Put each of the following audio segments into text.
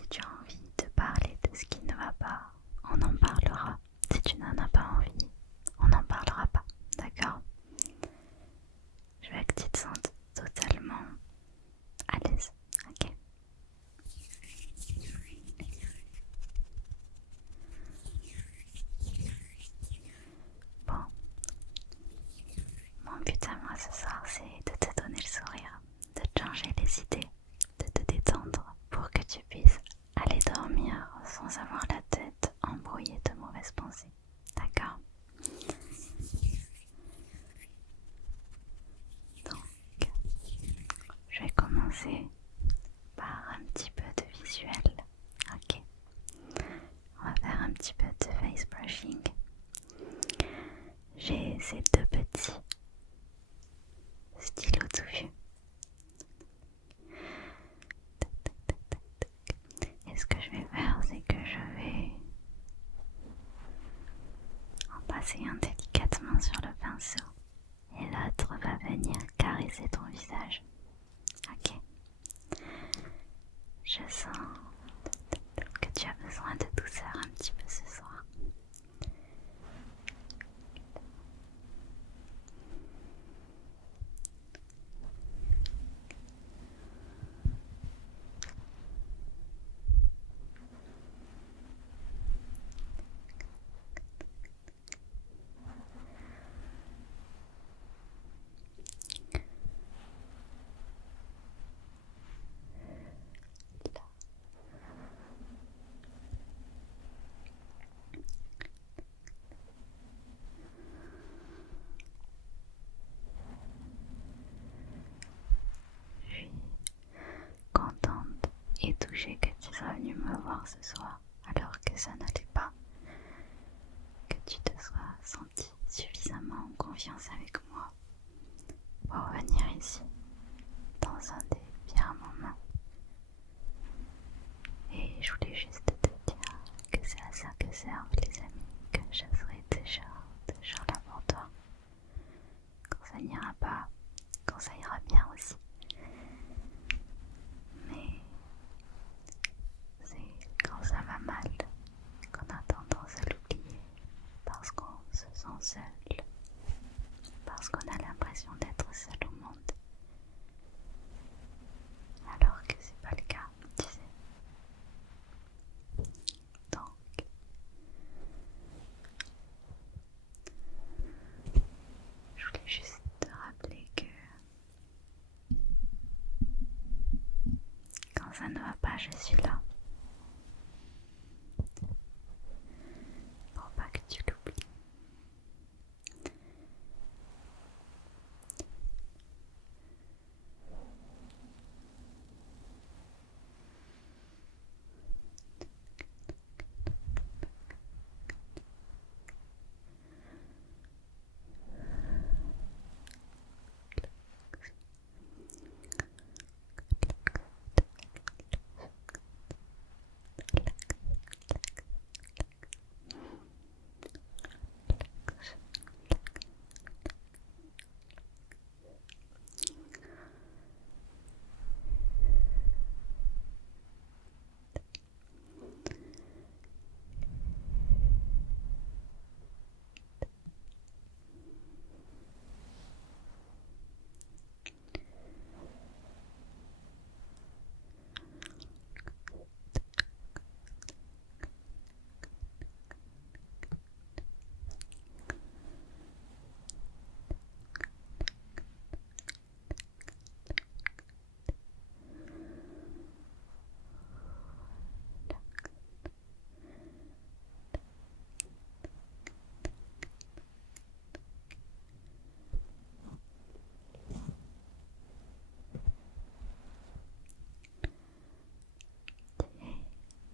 Si tu as envie de parler de ce qui ne va pas, on en parlera. Si tu n'en as pas envie, on n'en parlera pas, d'accord? Je veux que tu te sentes totalement à l'aise, ok? Bon, mon but à moi ce soir, c'est de te donner le sourire, de te changer les idées, de te détendre pour que tu puisses aller dormir sans avoir la tête embrouillée de mauvaises pensées, d'accord? Donc, je vais commencer par un petit peu de visuel, ok? On va faire un petit peu de face brushing. J'ai ces deux petits stylos tout vus. Et ce que je vais faire, c'est que je vais en passer un délicatement sur le pinceau et l'autre va venir caresser ton visage. Ok? Je sens que tu as besoin de douceur un petit peu ce soir. Je suis contente et touchée que tu sois venue me voir ce soir alors que ça n'allait pas, que tu te sois senti suffisamment en confiance avec moi pour venir ici dans un des pires moments. Et je voulais juste te dire que c'est à ça que servent les amis, que je serai toujours là pour toi. Quand ça n'ira pas, quand ça ira bien aussi. Mais c'est quand ça va mal qu'on a tendance à l'oublier parce qu'on se sent seul, parce qu'on a l'impression d'être seul au monde. Alors que c'est pas le cas, tu sais. Donc, je voulais juste te rappeler que quand ça ne va pas, je suis là. Pour pas que tu l'oublies.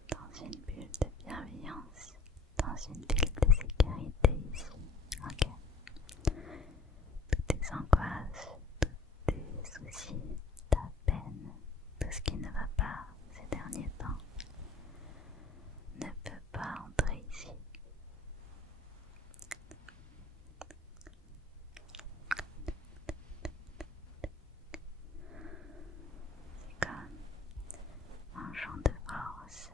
Dans une bulle de bienveillance, dans une bulle de sécurité ici, ok? Toutes tes angoisses, tous tes soucis, ta peine, tout ce qui ne va pas ces derniers temps ne peut pas entrer ici. C'est comme un champ de force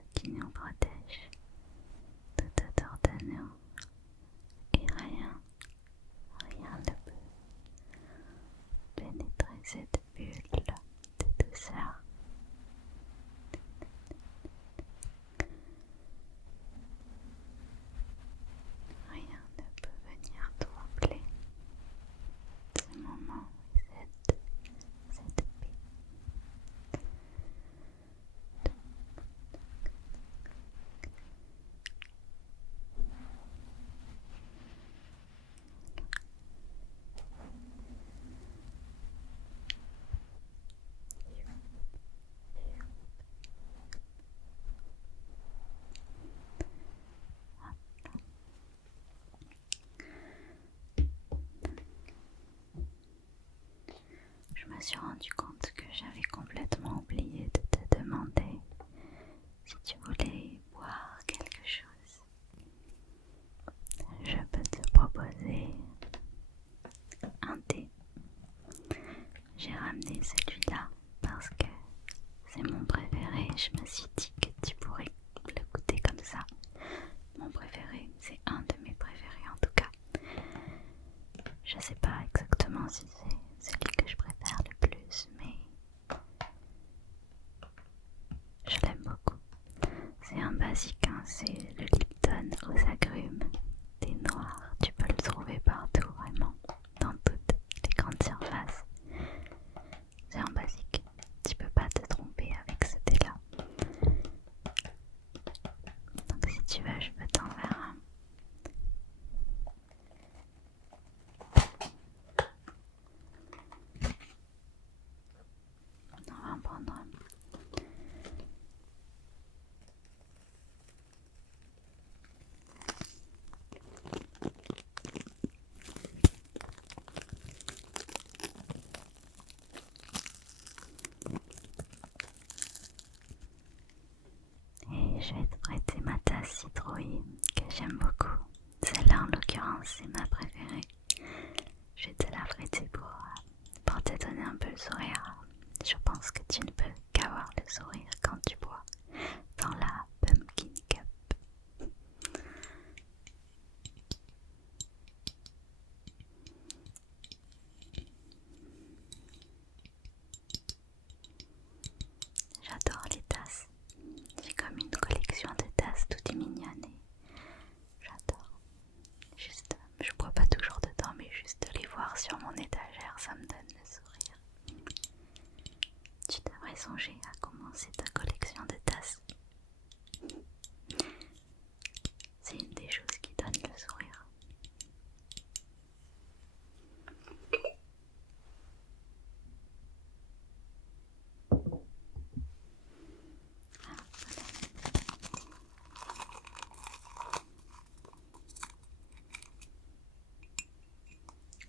suis rendu compte que j'avais complètement oublié de te demander si tu voulais boire quelque chose. Je peux te proposer un thé. J'ai ramené celui-là parce que c'est mon préféré. Je me suis dit que tu pourrais le goûter comme ça. Mon préféré, c'est un de mes préférés en tout cas. Je sais pas exactement si c'est celui que je préfère le plus, mais je l'aime beaucoup. C'est un basique, hein, c'est le Lipton aux agrumes, thé noir. Tu peux le trouver partout, vraiment, dans toutes les grandes surfaces. C'est un basique, tu peux pas te tromper avec ce thé-là. Donc si tu veux, je peux t'en faire un. On va en prendre un. Et je vais te prêter ma tasse citrouille que j'aime beaucoup. Celle-là en l'occurrence c'est ma préférée. Je vais te la prêter pour te donner un peu le sourire. Je pense que tu ne peux qu'avoir le sourire quand tu bois dans la Pumpkin Cup. J'adore les tasses. J'ai comme une collection de tasses toutes mignonnes et j'adore. Juste, je bois pas toujours dedans, mais juste les voir sur mon étagère, ça me donne le sourire. Tu devrais songer à commencer ta collection de tasses. C'est une des choses qui donne le sourire.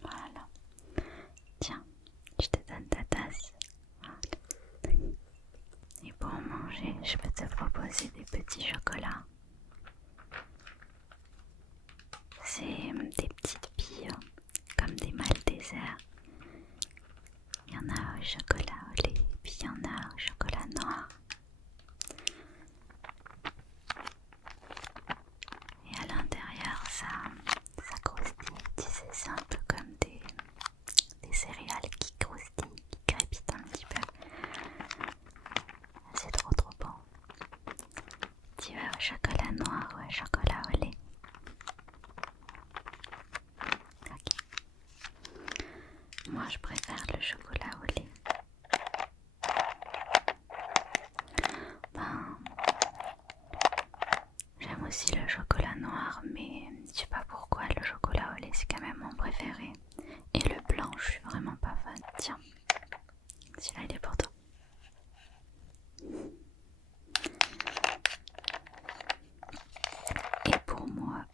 Voilà. Tiens, je te donne ta tasse. Voilà. Et pour manger, je peux te proposer des petits chocolats. C'est des petites billes comme des Maltesers. Il y en a au chocolat au lait, puis il y en a au chocolat noir. Et à l'intérieur, ça croustille. Tu sais, c'est un peu comme des céréales qui croustillent, qui crépitent un petit peu. C'est trop bon. Tu veux au chocolat noir ou au chocolat au lait? Ok. Moi, je préfère le chocolat au lait. J'aime aussi le chocolat noir, mais je sais pas pourquoi le chocolat au lait c'est quand même mon préféré. Et le blanc, je suis vraiment pas fan. Tiens, celui-là il est pour toi. Et pour moi,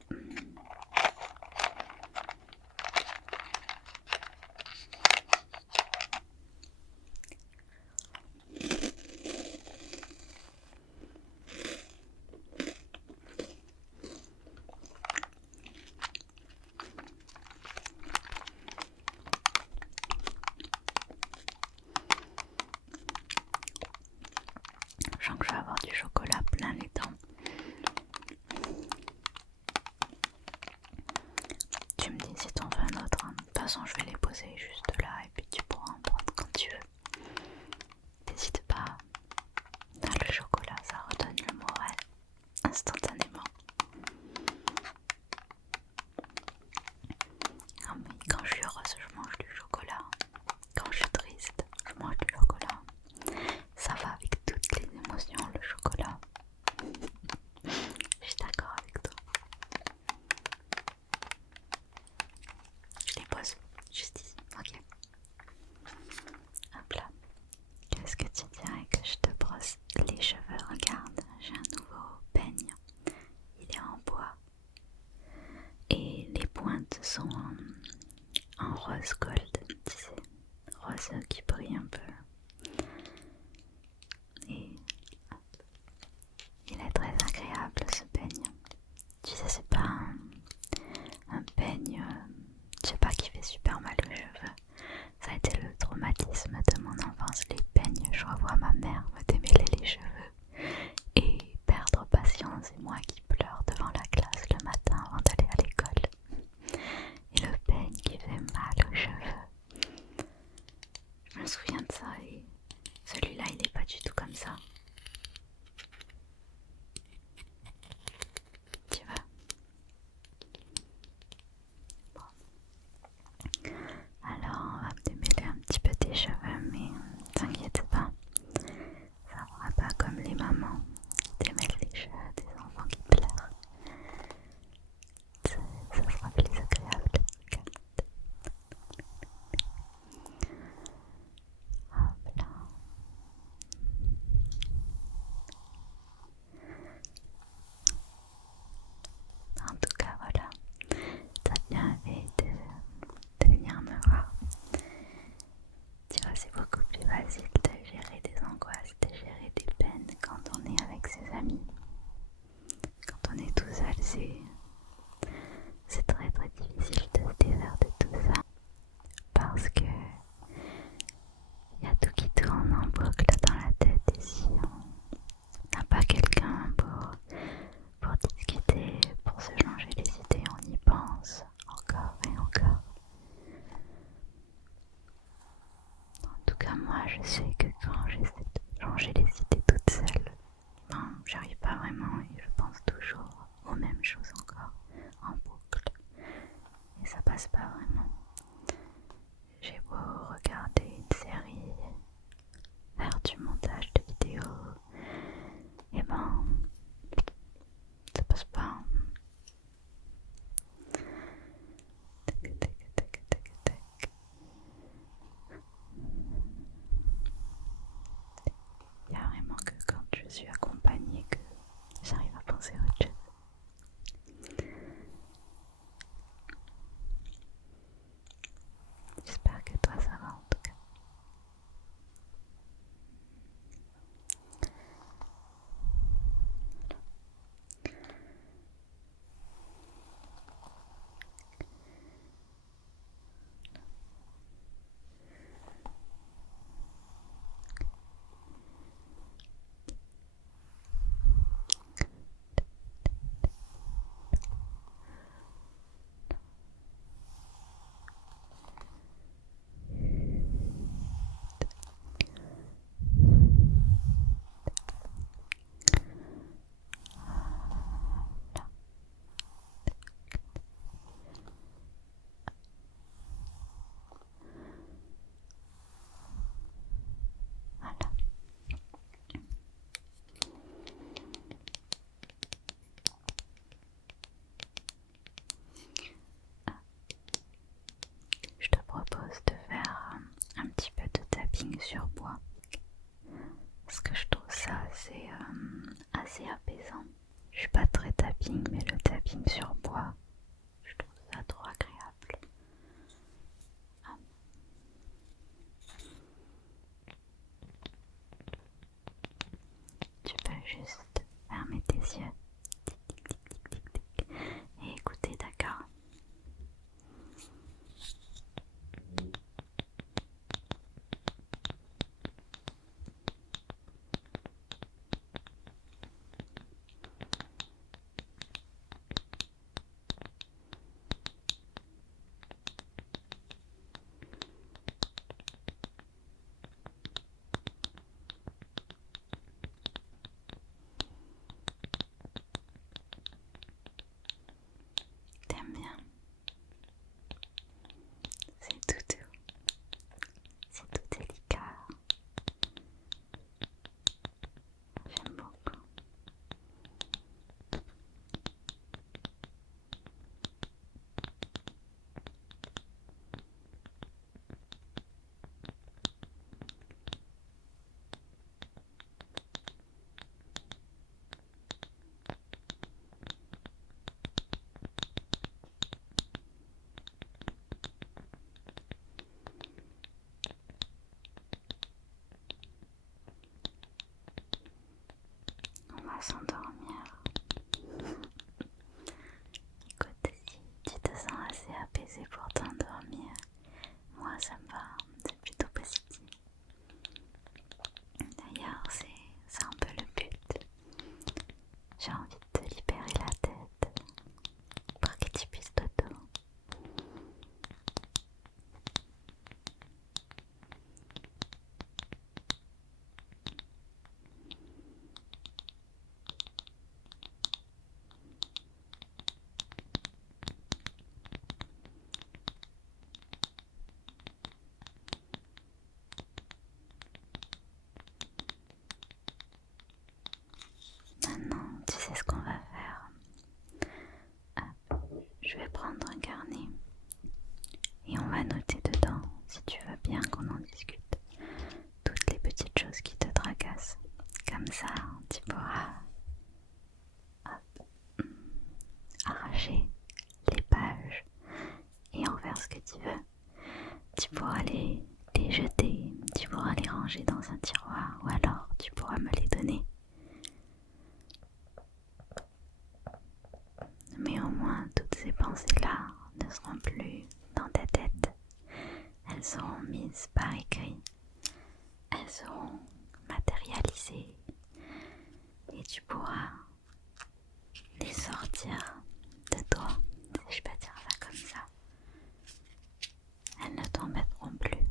et je pense toujours aux mêmes choses encore, en boucle. Et ça passe pas vraiment. J'ai beau regarder une série, faire du montage de vidéos, et ben, ça passe pas. Tac, tac, tac, tac, tac. Il y a vraiment que quand je suis accompagnée que j'arrive à penser à autre chose. J'espère que toi ça va en tout cas. Voilà. Je te propose de faire un petit peu de tapping sur bois. Parce que je trouve ça assez apaisant. Je suis pas très tapping, mais le tapping sur bois, je trouve ça trop agréable. Ah. Tu peux juste fermer tes yeux et écouter, d'accord? T'aimes bien? C'est tout doux, c'est tout délicat. J'aime beaucoup. On va s'endormir. Écoute, si tu te sens assez apaisé pour t'endormir, moi ça me va, c'est plutôt positif. D'ailleurs, c'est un peu le but. J'ai envie de te libérer la tête pour que tu puisses dodo. Maintenant, tu sais ce qu'on va faire. Je vais prendre un carnet et on va noter dedans, si tu veux bien qu'on en discute, toutes les petites choses qui te tracassent. Comme ça, tu pourras arracher les pages et en faire ce que tu veux. Tu pourras les jeter, tu pourras les ranger dans un tiroir ou alors tu pourras me les donner. Mais au moins, toutes ces pensées-là ne seront plus dans ta tête. Elles seront mises par écrit. Elles seront matérialisées. Et tu pourras les sortir de toi, si je peux dire ça comme ça. Elles ne t'embêteront plus.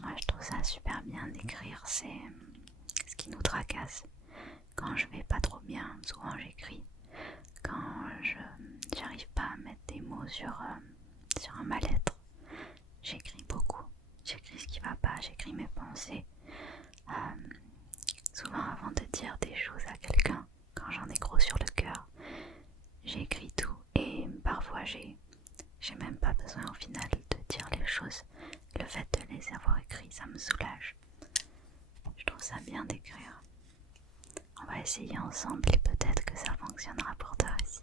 Moi, je trouve ça super bien d'écrire, c'est ce qui nous tracasse. quand je vais pas trop bien, souvent j'écris. Quand je j'arrive pas à mettre des mots sur un mal-être, j'écris beaucoup. J'écris ce qui va pas, j'écris mes pensées. Souvent avant de dire des choses à quelqu'un, quand j'en ai gros sur le cœur, j'écris tout et parfois j'ai même pas besoin au final de dire les choses. Le fait de les avoir écrits, ça me soulage. Je trouve ça bien d'écrire. On va essayer ensemble et peut-être que ça fonctionnera pour toi aussi.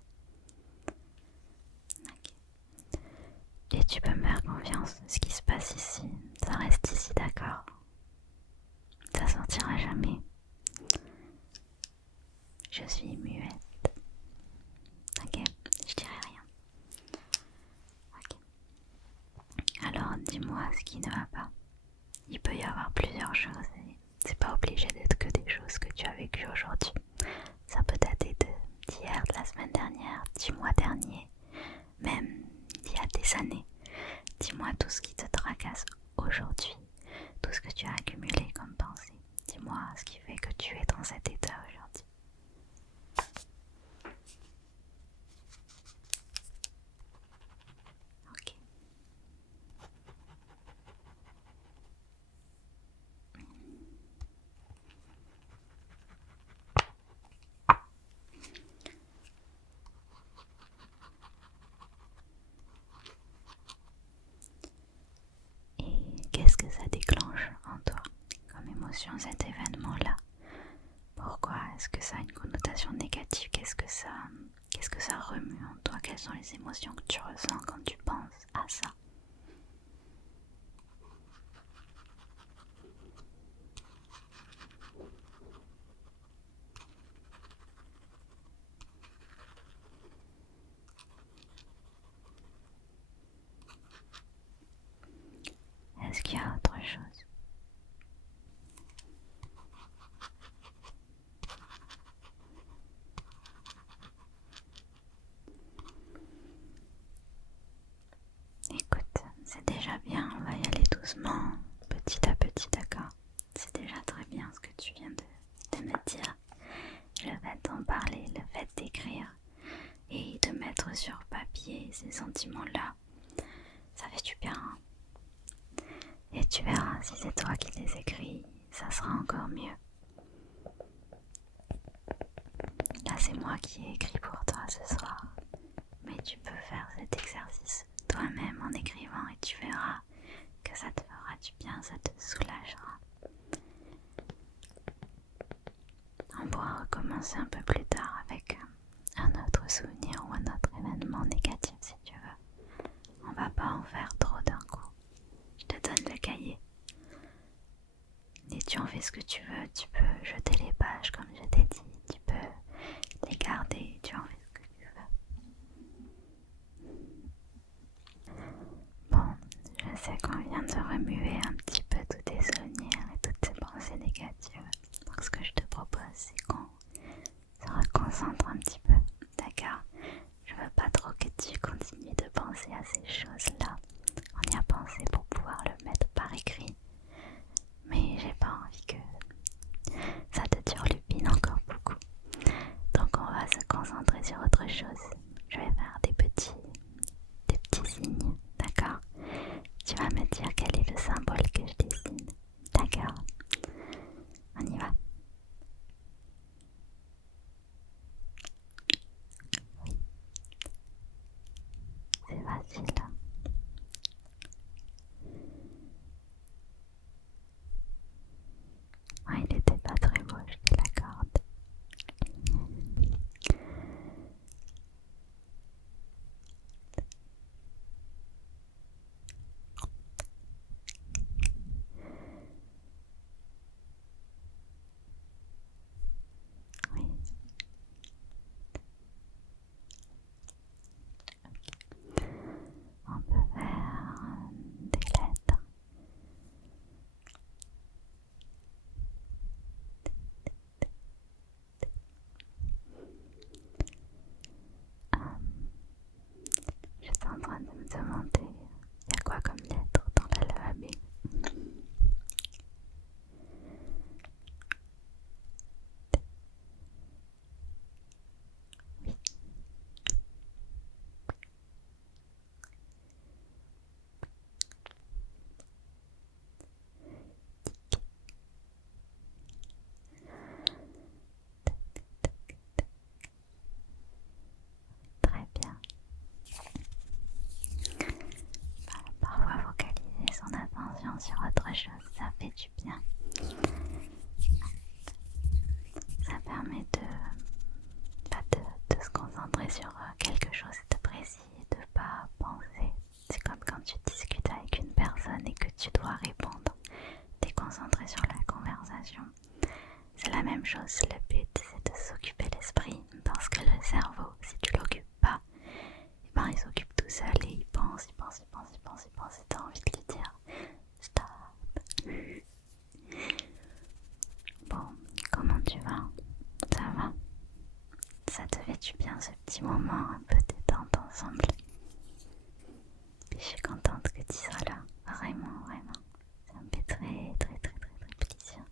Okay. Et tu peux me faire confiance, ce qui se passe ici, ça reste ici, d'accord? Ça sortira jamais. Je suis muette. Ok, je dirai rien. Ok. Alors dis-moi ce qui ne va pas. Il peut y avoir plusieurs choses. C'est pas obligé d'être que des choses que tu as vécues aujourd'hui. Ça peut dater d'hier, de la semaine dernière, du mois dernier, même d'il y a des années. Dis-moi tout ce qui te tracasse aujourd'hui, tout ce que tu as accumulé comme pensée. Dis-moi ce qui fait que tu es dans cet état aujourd'hui. Ok. Et qu'est-ce que ça déclenche en toi comme émotion, cet événement-là? Pourquoi est-ce que ça a une connotation négative? Qu'est-ce que ça remue en toi? Quelles sont les émotions que tu ressens quand tu penses à ça? Est-ce qu'il y a autre chose? Écoute, c'est déjà bien, on va y aller doucement, petit à petit, d'accord? C'est déjà très bien ce que tu viens de me dire. Le fait d'en parler, le fait d'écrire et de mettre sur papier ces sentiments-là, ça fait du bien. Et tu verras, si c'est toi qui les écris, ça sera encore mieux. Là, c'est moi qui ai écrit pour toi ce soir. Mais tu peux faire cet exercice toi-même en écrivant et tu verras que ça te fera du bien, ça te soulagera. On pourra recommencer un peu plus tard avec un autre souvenir ou un autre événement négatif si tu veux. On va pas en faire trop d'un coup. Je te donne le cahier. Et tu en fais ce que tu veux. Tu peux jeter les pages comme je t'ai dit. Tu peux les garder. Tu en fais ce que tu veux. Bon, je sais qu'on vient de remuer un petit peu tous tes souvenirs et toutes ces pensées négatives. Donc ce que je te propose, c'est qu'on se reconcentre un petit peu. D'accord? Je veux pas trop que tu continues de penser à ces choses-là. On y a pensé pour pouvoir le mettre par écrit. Mais j'ai pas envie que ça te turlupine chose. Le but c'est de s'occuper l'esprit parce que le cerveau, si tu l'occupes pas, et ben il s'occupe tout seul et il pense et t'as envie de lui dire stop. Bon, comment tu vas? Ça va? Ça te fait du bien ce petit moment un peu détente ensemble? Puis je suis contente que tu sois là, vraiment. Ça me fait très plaisir.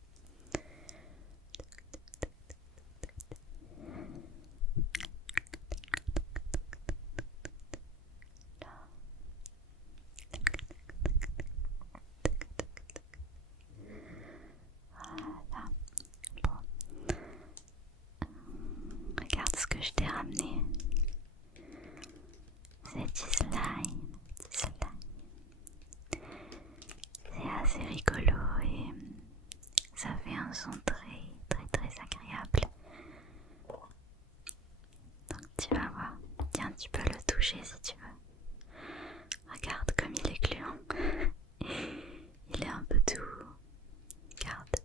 Voilà. Bon. Regarde ce que je t'ai ramené. C'est du slime. C'est assez rigolo et ça fait un son très agréable. Donc tu vas voir. Tiens, tu peux le toucher si tu veux. Regarde comme il est gluant. Il est un peu doux. Regarde.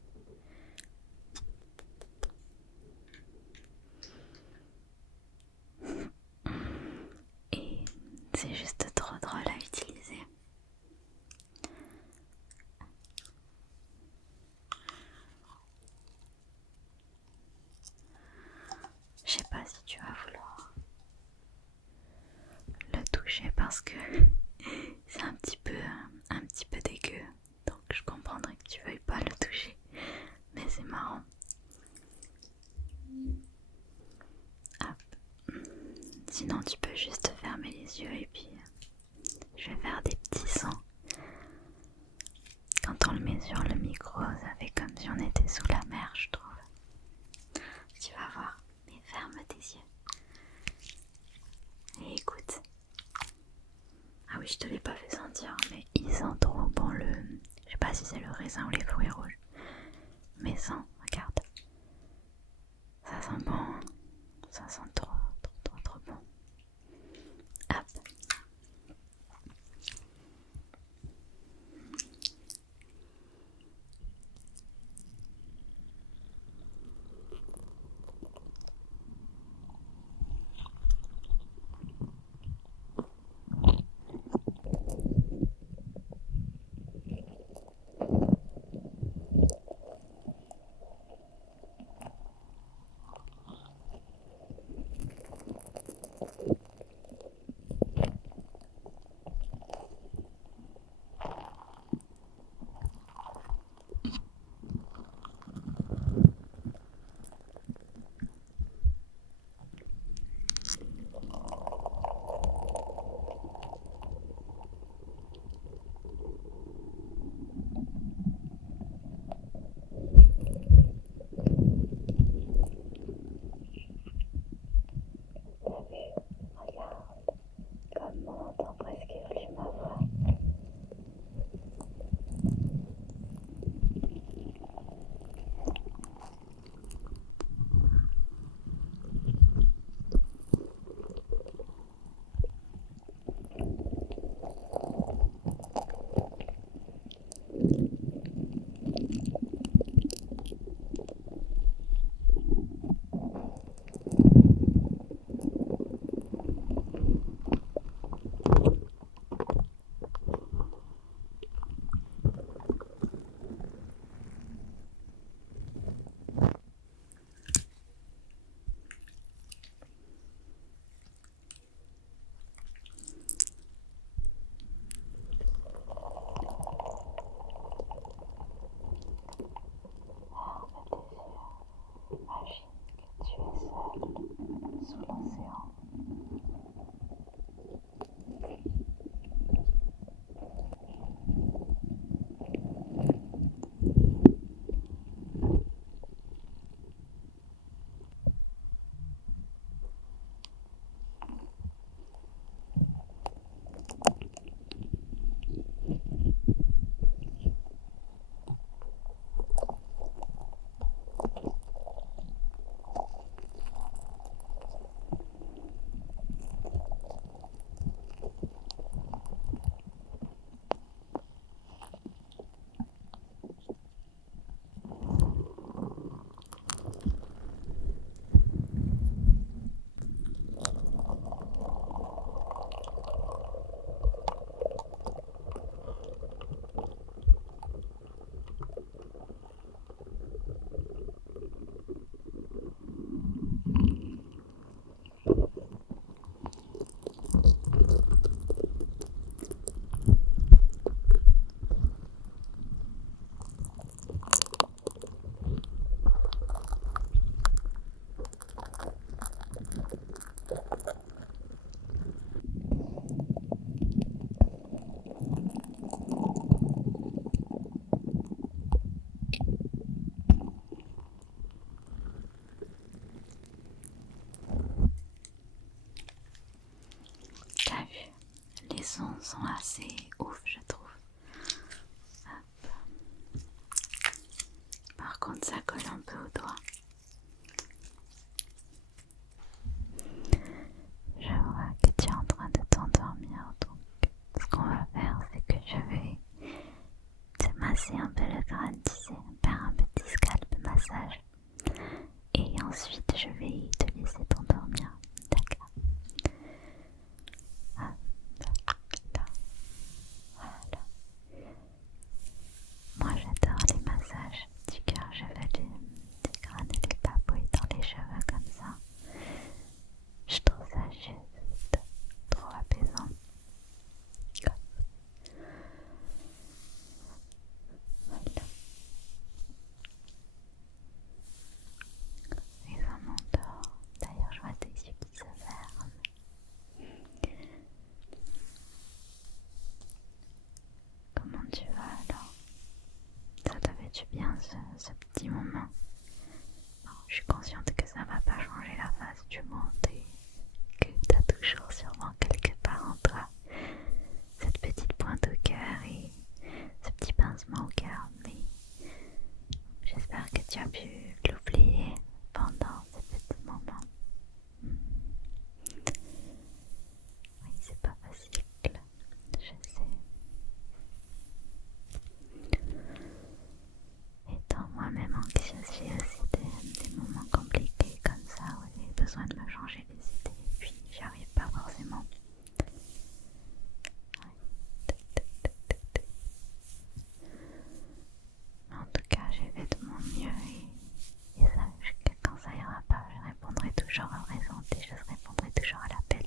Et c'est juste trop drôle à utiliser. Je sais pas si tu vas vouloir le toucher parce que c'est un petit peu dégueu. Donc je comprendrais que tu veuilles pas le toucher. Mais c'est marrant. Hop. Sinon tu peux juste fermer les yeux et puis je vais faire des petits sons. Quand on le met sur le micro, ça fait comme si on était sous la mer, je trouve. Tu vas voir, mais ferme tes yeux. Et écoute. Ah oui, je te l'ai pas fait sentir, mais il sent trop bon le... Je sais pas si c'est le raisin ou les fruits rouges. Mais sent, regarde. Ça sent bon. Ça sent trop bon. Hop. sons sont assez ouf, je trouve. Hop. Par contre, ça colle un peu au doigt. Je vois que tu es en train de t'endormir, donc ce qu'on va faire, c'est que je vais te masser un peu le crâne, tu sais, faire un petit scalp massage. Et ensuite, je vais te laisser t'endormir, d'accord? Hop, là, voilà. Moi, j'adore les massages du cœur. Je veux des crânes et des papouilles dans les cheveux comme ça. Je trouve ça juste trop apaisant. Voilà. Et ça m'endort. D'ailleurs, je vois tes yeux qui se ferment. Comment tu vas alors? Ça t'a fait du bien ce petit moment? Bon, je suis consciente que ça va pas changer la face du monde et que t'as toujours sûrement quelque part en toi cette petite pointe au cœur et ce petit pincement au cœur, mais j'espère que tu as pu l'oublier pendant ce petit moment. Oui, c'est pas facile, je sais. Étant moi-même anxieuse, j'ai aussi des moments compliqués comme ça où j'ai besoin de me changer les idées et puis j'y arrive pas forcément. En tout cas, j'ai fait de mon mieux et sache que quand ça ira pas, je répondrai toujours à présent et je répondrai toujours à l'appel.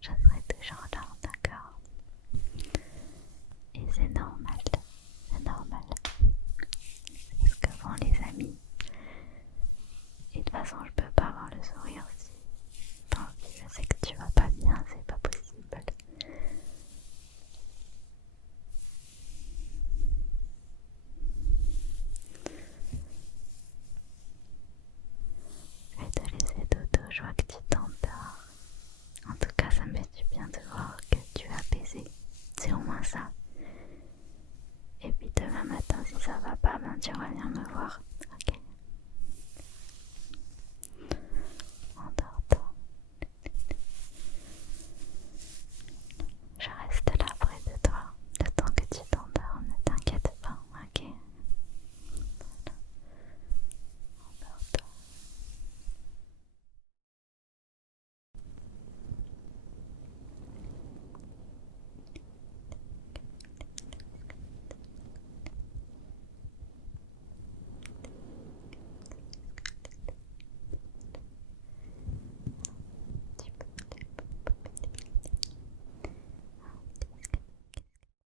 Je serai toujours là, d'accord? Et c'est normal, c'est normal. C'est ce que font les amis. Et de toute façon, je peux pas avoir le sourire si je sais que tu vas pas bien, c'est pas possible. Je vais te laisser dodo, je vois que tu t'endors. En tout cas, ça me fait du bien de voir que tu es apaisé. C'est au moins ça. Et puis demain matin, si ça va pas, ben tu reviens me